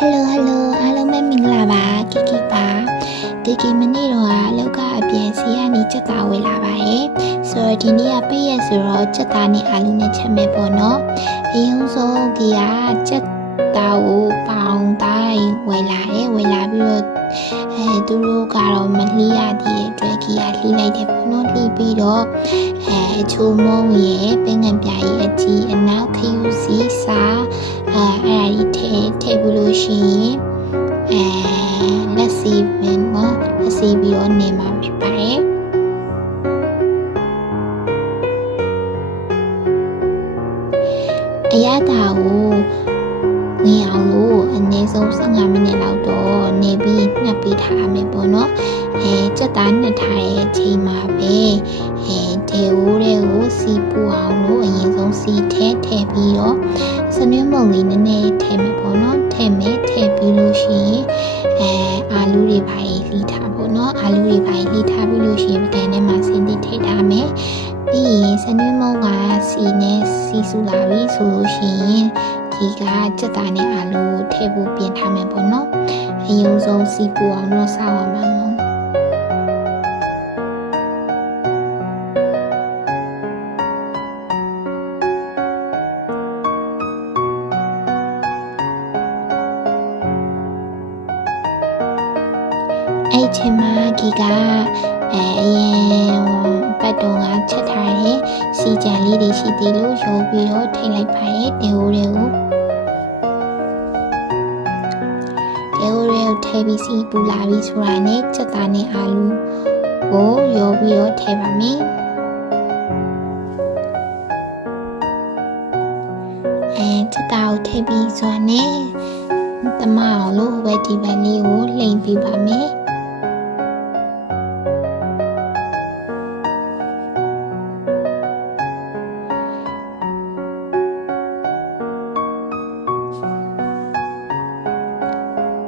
Hello အားလုံးပဲမင်္ဂလာပါကီကီပါကီကီမနေ့တော့အလောက်ကပြန်စီကနေချက်သားဝယ်လာပါရဲ့ဆိုတော့ဒီနေ့ကပိတ်ရက်ဆိုတော့ချက်သားနဲ့အာလူနဲ့ချက်မယ်ပေါ့နော်အရင်ဆုံးကီကချက်သားကိုပေါင်တိုင်းဝယ်လာပြီးတော့သူတို့ကတော့မလှီးရတဲ့အတွက်ကီကလှီးလိုက်တယ်ပေါ့နော်လှီးပြီးတော့အချိုးမုံရဲ့ပင်ငံပြားရဲ့အကြီးအနောက်ခယူစီစာအဲ့ဒါကြီးထည့်ပြီးလို့ရှိရင်လက်စီပင်နော်လက်စီပြီးတော့နေမှာဖြစ်ပါတယ်အရသာကိုဝင်အောင်လို့အနည်းဆုံး15မိနစ်လောက်တော့နေပြီးနှက်ပေးထားမယ်ပေါ့နော်ကြက်သားနှစ်ထားရဲ့အချိန်မှာပဲဒေဝိုးတွေကိုစီပူအောင်လို့အရင်ဆုံးစီထည့်ပြီးတော့စနွေးမုံလေးနည်းနည်းထည့်မယ်ပေါ့နော်ထည့်ပြီးလို့ရှိရင်အာလူတွေပါလှီထားပေါ့နော်အာလူတွေပါလှီထားပြီးလို့ရှိရင်ပကံထဲမှာစင်းသစ်ထည့်ထားမယ်ပြီးရင်စနွေးမုံကစီနဲ့စီဆူလာပြီဆိုလို့ရှိရင်ဒီကကြက်သားနဲ့အာလူကိုထည့်ဖို့ပြင်ထားမယ်ပေါ့နော်အရင်ဆုံးစီပူအောင်တော့စောင့်ရမှာအဲ့ချိန်မှာဒီကအရင်ပတ်တုံးကချက်ထားတဲ့စီကြံလေးတွေရှိသေးလို့ရောပြီးတော့ထိလိုက်ပါရဲ့ဒေဟိုတွေကိုထည့်ပြီးစီပူလာပြီးဆိုတာနဲ့ချက်သားနဲ့အာလူကိုရောပြီးတော့ထည့်ပါမယ်ချက်သားကိုထည့်ပြီးဆိုတာနဲ့တမအောင်လို့ဟိုဘက်ဒီဘက်လေးကိုလှိမ့်ပေးပါမယ်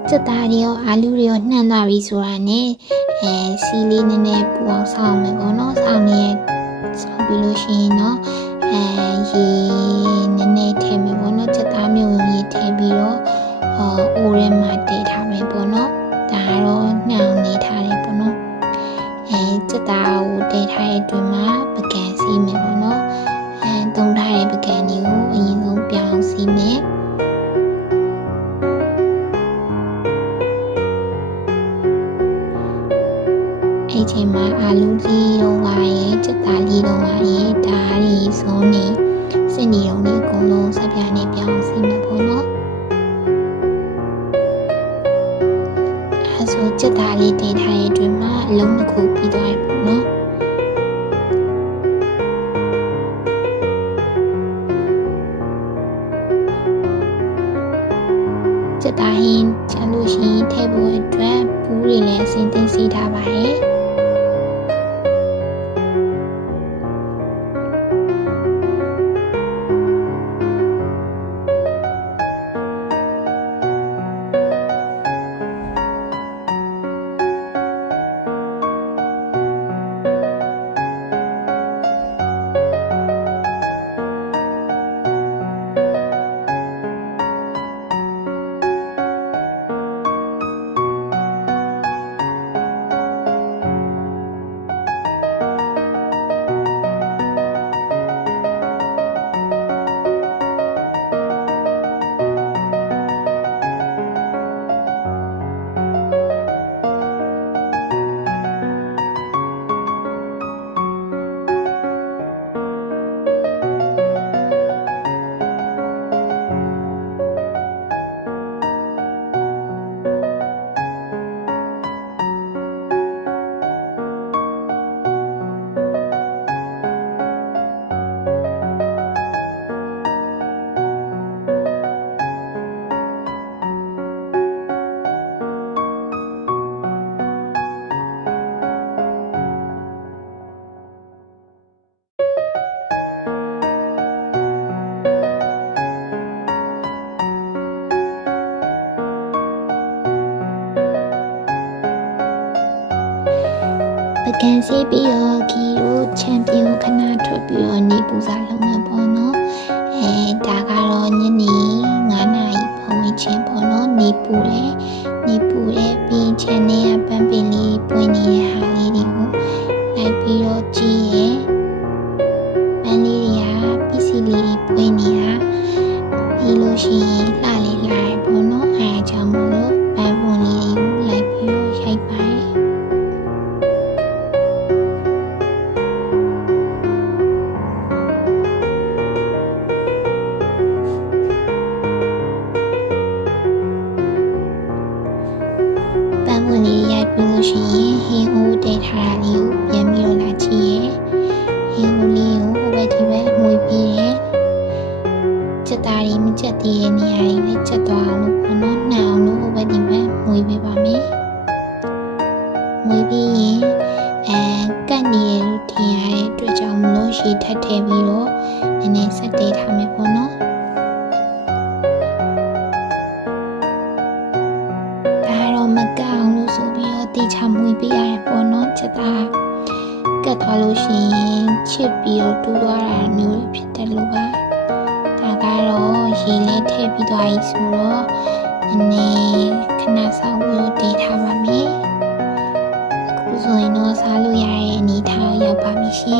ချက်သားတွေရောအာလူတွေရောနှံ့သွားပြီဆိုတာနဲ့စီလေးနည်းနည်းပူအောင်ဆောင်းမယ်ပေါ့နော်ဆောင်းပြီးလို့ရှိရင်တော့ရေနည်းနည်းထည့်မယ်ပေါ့နော်ချက်သားမျိုးရေထည့်ပြီးတော့အိုးထဲမှာတည်ထားမယ်ပေါ့နော်ဒါကတော့နှောင်နေထားတယ်ပေါ့နော်ချက်သားကိုတည်ထားတဲ့အတွင်းမှာပကံစီးမယ်ပေါ့နော်သုံးထားတဲ့ပကံတွေကိုအရင်ဆုံးပြောင်းစီးမယ်အဲ့ချိန်မှာအာလူလီတော့ပါရဲ့ချက်သားလီတော့ပါရဲ့ဓာတ်ရီစုံနေစစ်နေုံလေးအကုန်လုံးဆက်ပြားနေပြောင်းစီမှာပေါ့နော်အဲဆိုချက်သားလေးတင်ထားရဲ့အတွင်းမှာအလုံးတစ်ခုပြီးသွားပြီပေါ့နော်ချက်သားဟင်းချမ်းလို့ရှိရင်ထည့်ဖို့အတွက်ဘူးတွေလည်းအစင်သင်စီထားပါရဲ့ပကံစီးပြီးတော့ခီတို့ချန်ပီယံခဏထွက်ပြီးတော့နေပူစာလုံးမှာပေါ့နော်ဒါကတော့ညနေ9 နာရီပတ်ဝန်းကျင်ပေါ့နော် နေပူတယ်ပြီးချန်နေကပန်းပင်လေးပွင့်နေတဲ့ဟာလေးတွေကိုလိုက်ပြီးတော့ကြည့်ရယ်ပန်းလေးတွေကပစ္စည်းလေးတွေပွင့်နေတာပြီးလို့ရှိရင်လှလေလိုက်ပေါ့နော်အဲအကြောင်းမလို့ပန်းပွင့်လေးတွေကိုလိုက်ပြီးတော့ရိုက်ပါတယ်ဝင်လေးရိုက်ပြီးလို့ရှိရင်ဟင်းဟိုးတိတ်ထားတာလေးကိုပြန်ပြီးတော့လာကြည့်ရယ်ဟင်းဟိုးလေးကိုဟိုဘက်ဒီဘက်မွေပြီးရယ်စက်သားတွေမကျက်သေးတဲ့နေရာတွေလည်းကျက်သွားအောင်လို့ပေါ့နော်နှံအောင်လို့ဟိုဘက်ဒီဘက်မွေပေးပါမယ်မွေပြီးရင်ကတ်နေရလို့ထင်ရတဲ့အတွက်ကြောင့်မလို့ရေထပ်ထည့်ပြီးတော့နည်းနည်းဆက်တေးထားမယ်ပေါ့နော်မကအောင်လို့ဆိုပြီးတော့တေချာမွေးပေးရတယ်ပေါ့နော်ချက်သားကတ်သွားလို့ရှိရင်ချစ်ပြီးတော့တူသွားတာမျိုးဖြစ်တယ်လို့ပါဒါကတော့ရေလေးထည့်ပြီးသွားပြီဆိုတော့နည်းခဏဆောင်ပြီးတော့တေးထားပါမယ်အခုဆိုရင်တော့စားလို့ရတဲ့အနေထားရောက်ပါပြီရှင်